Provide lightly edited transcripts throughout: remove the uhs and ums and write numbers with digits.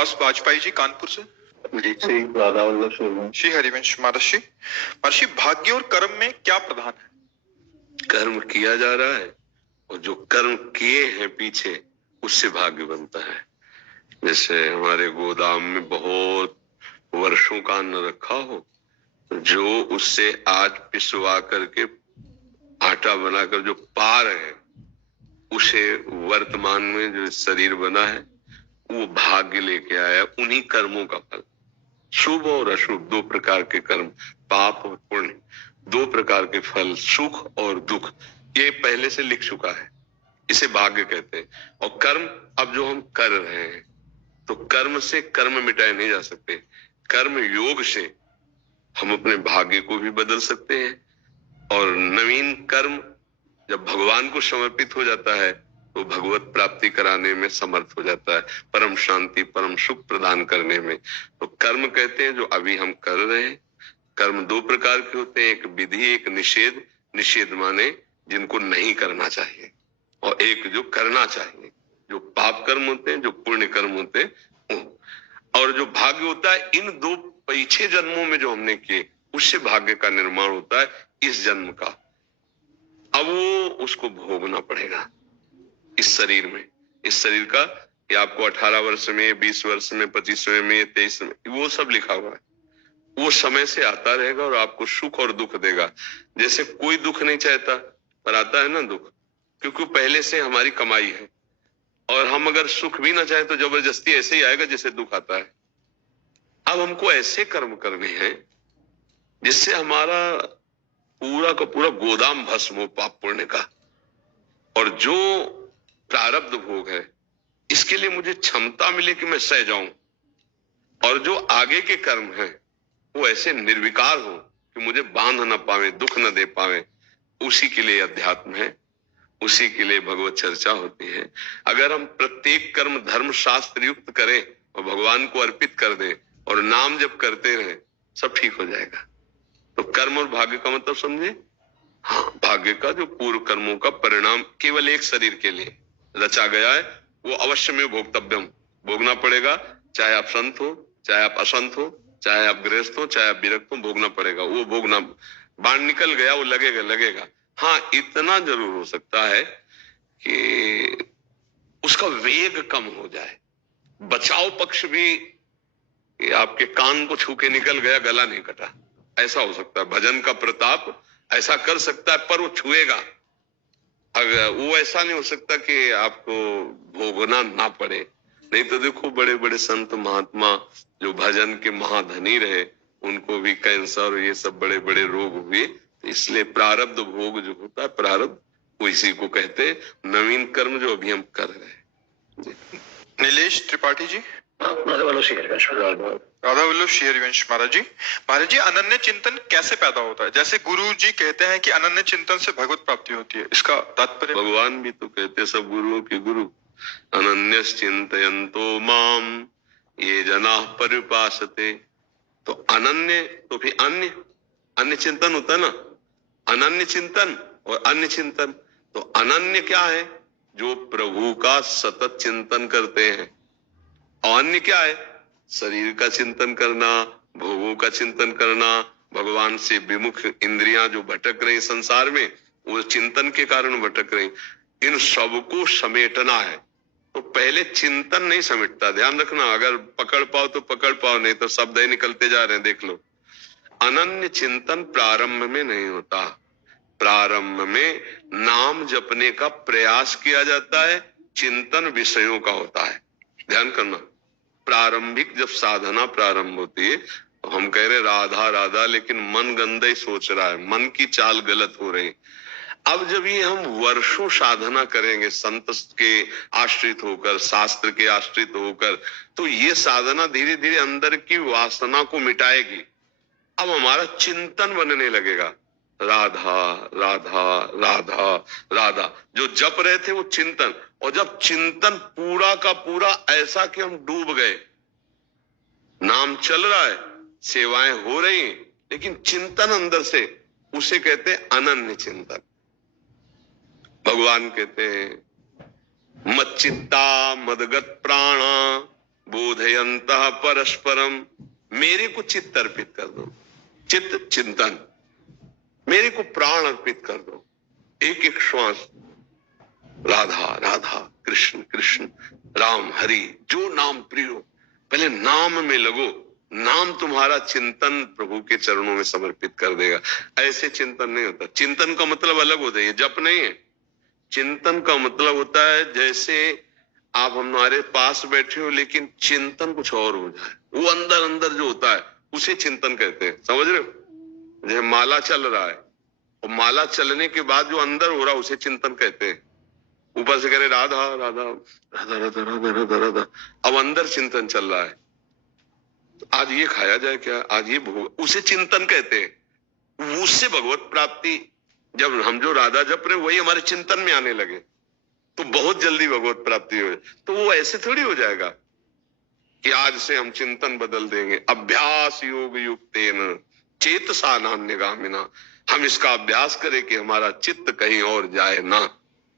सुभाष वाजपेयी जी कानपुर से। श्री हरिवंश महर्षि। महर्षि, भाग्य और कर्म में क्या प्रधान है? कर्म किया जा रहा है और जो कर्म किए हैं पीछे उससे भाग्य बनता है। जैसे हमारे गोदाम में बहुत वर्षों का अन्न रखा हो, जो उससे आज पिसवा करके आटा बनाकर जो पा रहे हैं, उसे वर्तमान में जो शरीर बना है वो भाग्य लेके आया। उन्हीं कर्मों का फल, शुभ और अशुभ दो प्रकार के कर्म, पाप और पुण्य, दो प्रकार के फल, सुख और दुख, ये पहले से लिख चुका है। इसे भाग्य कहते हैं। और कर्म अब जो हम कर रहे हैं, तो कर्म से कर्म मिटाए नहीं जा सकते। कर्म योग से हम अपने भाग्य को भी बदल सकते हैं। और नवीन कर्म जब भगवान को समर्पित हो जाता है तो भगवत प्राप्ति कराने में समर्थ हो जाता है, परम शांति परम सुख प्रदान करने में। तो कर्म कहते हैं जो अभी हम कर रहे हैं। कर्म दो प्रकार के होते हैं, एक विधि, एक निषेध। निषेध माने जिनको नहीं करना चाहिए, और एक जो करना चाहिए, जो पाप कर्म होते हैं, जो पुण्य कर्म होते हैं। और जो भाग्य होता है, इन दो पीछे जन्मों में जो हमने किए उससे भाग्य का निर्माण होता है इस जन्म का। अब वो उसको भोगना पड़ेगा इस शरीर में। इस शरीर का कि आपको 18 वर्ष में, 20 वर्ष में, 25वें में, 23 में, वो सब लिखा हुआ है। वो समय से आता रहेगा और आपको सुख और दुख देगा। जैसे कोई दुख नहीं चाहता पर आता है ना दुख, क्योंकि पहले से हमारी कमाई है। और हम अगर सुख भी ना चाहे तो जबरदस्ती ऐसे ही आएगा जैसे दुख आता है। अब हमको ऐसे कर्म करने हैं जिससे हमारा पूरा का पूरा गोदाम भस्म हो पाप पुण्य का। और जो प्रारब्ध भोग है, इसके लिए मुझे क्षमता मिले कि मैं सह जाऊं। और जो आगे के कर्म हैं वो ऐसे निर्विकार हो कि मुझे बांध ना पावे, दुख न दे पावे। उसी के लिए अध्यात्म है, उसी के लिए भगवत चर्चा होती है। अगर हम प्रत्येक कर्म धर्म शास्त्र युक्त करें और भगवान को अर्पित कर दें और नाम जप करते रहें, सब ठीक हो जाएगा। तो कर्म और भाग्य का मतलब समझे? हाँ, भाग्य का जो पूर्व कर्मों का परिणाम केवल एक शरीर के लिए रचा गया है, वो अवश्य में भोक्तव्यम, भोगना पड़ेगा। चाहे आप संत हो, चाहे आप असंत हो, चाहे आप गृहस्थ हो, चाहे आप विरक्त हो, भोगना पड़ेगा। वो भोगना, बाण निकल गया, वो लगेगा लगेगा। हाँ, इतना जरूर हो सकता है कि उसका वेग कम हो जाए। बचाव पक्ष भी कि आपके कान को छू के निकल गया, गला नहीं कटा, ऐसा हो सकता है। भजन का प्रताप ऐसा कर सकता है, पर वो छुएगा। अगर वो ऐसा नहीं हो सकता कि आपको भोगना ना पड़े। नहीं तो देखो बड़े बड़े संत महात्मा जो भजन के महाधनी रहे, उनको भी कैंसर ये सब बड़े बड़े रोग हुए। तो इसलिए प्रारब्ध भोग जो होता है, प्रारब्ध, वो इसी को कहते हैं नवीन कर्म जो अभी हम कर रहे हैं। नीलेश त्रिपाठी जी। राधा वल्लभ श्री हरिवंश महाराज जी। महाराज जी, अनन्य चिंतन कैसे पैदा होता है? जैसे गुरु जी कहते हैं कि अनन्य चिंतन से भगवत प्राप्ति होती है, इसका तात्पर्य? भगवान भी तो कहते, सब गुरुओं के गुरु, अनन्य चिंतयन्तो माम ये जनाः परिपासते। तो अनन्य तो फिर अन्य, अन्य चिंतन होता है ना, अनन्य चिंतन और अन्य चिंतन। तो अनन्य क्या है? जो प्रभु का सतत चिंतन करते हैं। और अन्य क्या है? शरीर का चिंतन करना, भोगों का चिंतन करना, भगवान से विमुख इंद्रियां जो भटक रही संसार में, वो चिंतन के कारण भटक रही। इन सबको समेटना है। तो पहले चिंतन नहीं समेटता, ध्यान रखना। अगर पकड़ पाओ तो पकड़ पाओ, नहीं तो शब्द ही निकलते जा रहे हैं, देख लो। अनन्य चिंतन प्रारंभ में नहीं होता। प्रारंभ में नाम जपने का प्रयास किया जाता है, चिंतन विषयों का होता है। ध्यान करना, प्रारंभिक जब साधना प्रारंभ होती है तो हम कह रहे राधा राधा, लेकिन मन गंदा ही सोच रहा है, मन की चाल गलत हो रही। अब जब ये हम वर्षों साधना करेंगे संत के आश्रित होकर, शास्त्र के आश्रित होकर, तो ये साधना धीरे धीरे अंदर की वासना को मिटाएगी। अब हमारा चिंतन बनने लगेगा, राधा राधा राधा राधा। जो जप रहे थे वो चिंतन, और जब चिंतन पूरा का पूरा ऐसा कि हम डूब गए, नाम चल रहा है, सेवाएं हो रही, लेकिन चिंतन अंदर से, उसे कहते हैं अनन्य चिंतन। भगवान कहते हैं मच्चित्ता मदगत प्राणा बोधयन्तः परस्परम, मेरे को चित्त अर्पित कर दो, चित्त चिंतन, मेरे को प्राण अर्पित कर दो, एक एक श्वास राधा राधा, कृष्ण कृष्ण, राम हरि, जो नाम प्रिय हो, पहले नाम में लगो, नाम तुम्हारा चिंतन प्रभु के चरणों में समर्पित कर देगा। ऐसे चिंतन नहीं होता, चिंतन का मतलब अलग होता है, ये जप नहीं है। चिंतन का मतलब होता है जैसे आप हमारे पास बैठे हो लेकिन चिंतन कुछ और हो जाए, वो अंदर अंदर जो होता है उसे चिंतन कहते हैं, समझ रहे हो। जैसे माला चल रहा है और माला चलने के बाद जो अंदर हो रहा है उसे चिंतन कहते हैं। ऊपर से कह रहे राधा राधा राधा राधा राधा राधा राधा, अब अंदर चिंतन चल रहा है, आज ये खाया जाए क्या, आज ये भोग, उसे चिंतन कहते हैं। उससे भगवत प्राप्ति, जब हम जो राधा जप रहे वही हमारे चिंतन में आने लगे तो बहुत जल्दी भगवत प्राप्ति हो। तो वो ऐसे थोड़ी हो जाएगा कि आज से हम चिंतन बदल देंगे। अभ्यास योग युक्तेन चेतसा नान्यगामिना, हम इसका अभ्यास करें कि हमारा चित्त कहीं और जाए ना।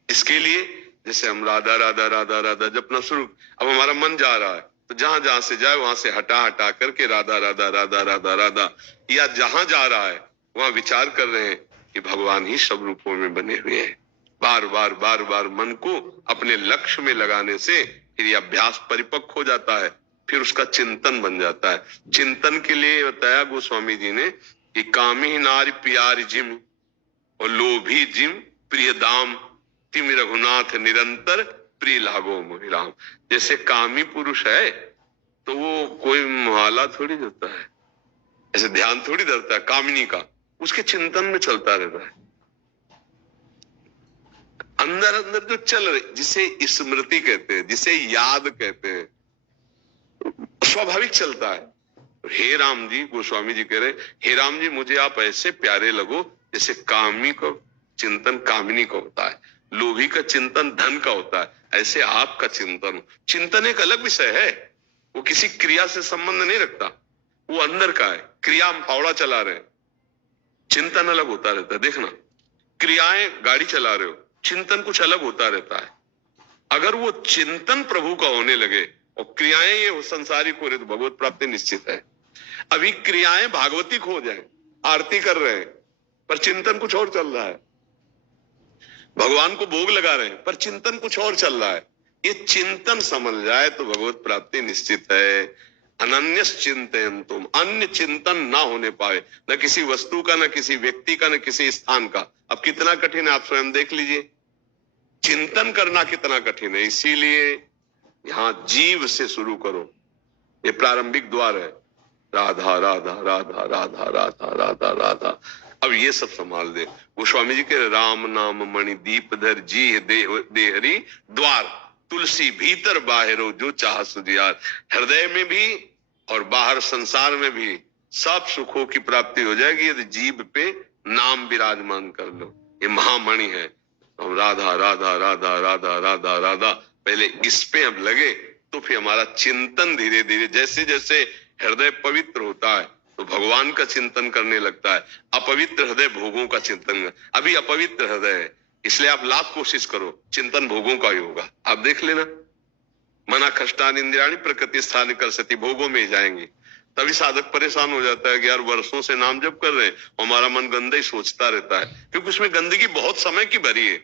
इसके लिए जैसे हम राधा राधा राधा राधा जपना शुरू, अब हमारा मन जा रहा है तो जहां जहां से जाए वहां से हटा हटा करके राधा राधा राधा राधा राधा, या जहां जा रहा है वहां विचार कर रहे हैं कि भगवान ही सब रूपों में बने हुए हैं। बार बार बार बार मन को अपने लक्ष्य में लगाने से फिर ये अभ्यास परिपक्व हो जाता है, फिर उसका चिंतन बन जाता है। चिंतन के लिए बताया गोस्वामी जी ने कि कामी नारी प्यारी जिम और लोभी जिम प्रिय दाम, तिम रघुनाथ निरंतर प्रिय लागो मोहि राम। जैसे कामी पुरुष है तो वो कोई मुहाला थोड़ी देता है, ऐसे ध्यान थोड़ी धरता है कामिनी का, उसके चिंतन में चलता रहता है। अंदर अंदर जो चल रहे, जिसे स्मृति कहते हैं, जिसे याद कहते हैं, स्वाभाविक चलता है। हे राम जी, गोस्वामी जी कह रहे, हे राम जी मुझे आप ऐसे प्यारे लगो जैसे कामी को चिंतन कामिनी का होता है, लोभी का चिंतन धन का होता है, ऐसे आपका चिंतन। चिंतन एक अलग विषय है, वो किसी क्रिया से संबंध नहीं रखता, वो अंदर का है। क्रिया हम फावड़ा चला रहे हैं, चिंतन अलग होता रहता है। देखना, क्रियाएं गाड़ी चला रहे हो, चिंतन कुछ अलग होता रहता है। अगर वो चिंतन प्रभु का होने लगे और क्रियाएं ये संसारिक हो रहे तो भगवत प्राप्ति निश्चित है। अभी क्रियाएं भागवतिक हो जाए, आरती कर रहे हैं पर चिंतन कुछ और चल रहा है, भगवान को भोग लगा रहे हैं पर चिंतन कुछ और चल रहा है। ये चिंतन समझ जाए तो भगवत प्राप्ति निश्चित है। अनन्य चिंतन, तुम अन्य चिंतन ना होने पाए, न किसी वस्तु का, न किसी व्यक्ति का, न किसी स्थान का। अब कितना कठिन है आप स्वयं देख लीजिए, चिंतन करना कितना कठिन है। इसीलिए यहां जीव से शुरू करो, ये प्रारंभिक द्वार है। राधा राधा राधा राधा राधा राधा राधा, अब ये सब संभाल दे। गोस्वामी जी के राम नाम मणि दीप धर जी देहरी द्वार, तुलसी भीतर बाहरो जो चाह सुजियार। हृदय में भी और बाहर संसार में भी सब सुखों की प्राप्ति हो जाएगी यदि जीव पे नाम विराजमान कर लो। ये महामणि है। हम राधा राधा राधा राधा राधा राधा पहले इस पे अब लगे तो फिर हमारा चिंतन धीरे धीरे, जैसे जैसे हृदय पवित्र होता है तो भगवान का चिंतन करने लगता है। अपवित्र हृदय भोगों का चिंतन, अभी अपवित्र हृदय है, इसलिए आप लाख कोशिश करो, चिंतन भोगों का ही होगा। आप देख लेना, मना खष्टान इंद्रियाणी प्रकृति स्थान कर सती, भोगों में ही जाएंगे। तभी साधक परेशान हो जाता है कि यार वर्षों से नाम जप कर रहे हैं, हमारा मन गंदा ही सोचता रहता है, क्योंकि उसमें गंदगी बहुत समय की भरी है।